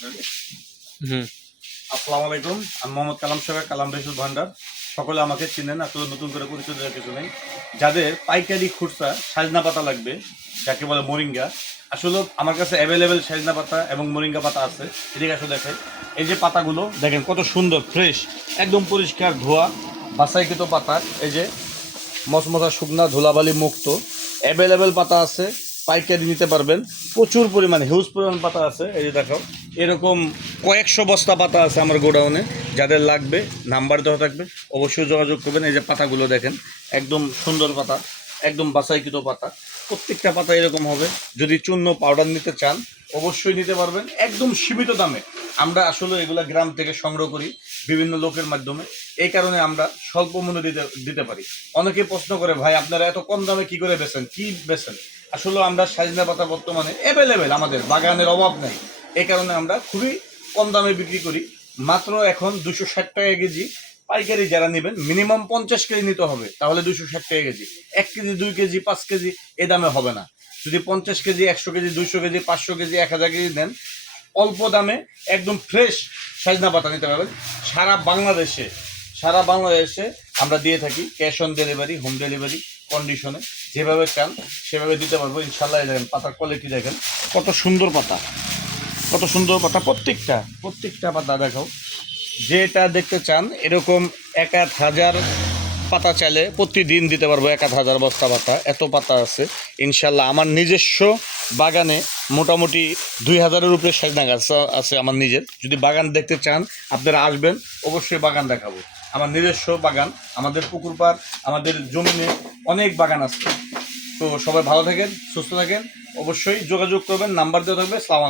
হুম। আসসালামু আলাইকুম, আমি মোহাম্মদ কালাম সাহেব, কালাম রেসুল ভান্ডার। সকলে আমাকে চিনেন, আসলে নতুন করে পরিচয় দেওয়ার কিছু নেই। যাদের পাইকারি খুচরা সাজনা পাতা লাগবে, যাকে বলে মোরিঙ্গা, আসলে আমার কাছে অ্যাভেলেবেল সাজনা পাতা এবং মোরিঙ্গা পাতা আছে। এদিকে আসলে দেখেন এই যে পাতাগুলো, দেখেন কত সুন্দর ফ্রেশ একদম পরিষ্কার ধোয়া বাসাইকৃত পাতা। এই যে মশমশা, শুকনা, ধুলাবালি মুক্ত। অ্যাভেলেবেল পাতা আছে। পাইকারি নিতে পারবেন। প্রচুর পরিমাণে হিউজ পরিমাণ পাতা আছে। এই যে দেখো, এরকম কয়েকশো বস্তা পাতা আছে আমার গোডাউনে। যাদের লাগবে, নাম্বার দেওয়া থাকবে, অবশ্যই যোগাযোগ করবেন। এই যে পাতাগুলো দেখেন, একদম সুন্দর পাতা, একদম বাছাইকৃত পাতা। প্রত্যেকটা পাতা এরকম হবে। যদি চূর্ণ পাউডার নিতে চান, অবশ্যই নিতে পারবেন। একদম সীমিত দামে। আমরা আসলে এগুলা গ্রাম থেকে সংগ্রহ করি, বিভিন্ন লোকের মাধ্যমে। এই কারণে আমরা স্বল্প মূল্যে দিতে দিতে পারি। অনেকে প্রশ্ন করে, ভাই, আপনারা এত কম দামে কি করে বেছেন কি বেচেন? আসলে আমরা সাজনা পাতা বর্তমানে অ্যাভেলেবেল আমাদের বাগানের অভাব নেই। এই কারণে আমরা খুবই কম দামে বিক্রি করি। মাত্র এখন দুশো ষাট টাকা কেজি পাইকারি যারা নেবেন মিনিমাম পঞ্চাশ কেজি নিতে হবে, তাহলে দুশো ষাট টাকা কেজি। এক কেজি, দুই কেজি, পাঁচ কেজি, এ দামে হবে না। যদি পঞ্চাশ কেজি, একশো কেজি, দুইশো কেজি, পাঁচশো কেজি, এক হাজার কেজি নেন, অল্প দামে একদম ফ্রেশ সাজনা পাতা নিতে পারবেন। সারা বাংলাদেশে সারা বাংলাদেশে আমরা দিয়ে থাকি cash on delivery home delivery কন্ডিশনে যেভাবে চান, সেভাবে দিতে পারব। ইনশাল্লাহ দেখেন, পাতার কোয়ালিটি দেখেন। কত সুন্দর পাতা। কত সুন্দর পাতা, প্রত্যেকটা প্রত্যেকটা পাতা দেখাও। যেটা দেখতে চান, এরকম এক আধ হাজার পাতা চাইলে প্রতিদিন দিতে পারব, এক হাজার বস্তা পাতা। এত পাতা আছে। ইনশাল্লাহ আমার নিজস্ব বাগানে মোটামুটি দুই হাজারের উপরে সাজনা গাছ আছে আমার নিজের। যদি বাগান দেখতে চান, আপনারা আসবেন, অবশ্যই বাগান দেখাবো। আমার নিজস্ব বাগান, আমাদের পুকুর পাড়, আমাদের জমিনে অনেক বাগান আছে। তো সবাই ভালো থাকেন, সুস্থ থাকেন, অবশ্যই যোগাযোগ করবেন, নাম্বার দেওয়া থাকবে, সালাম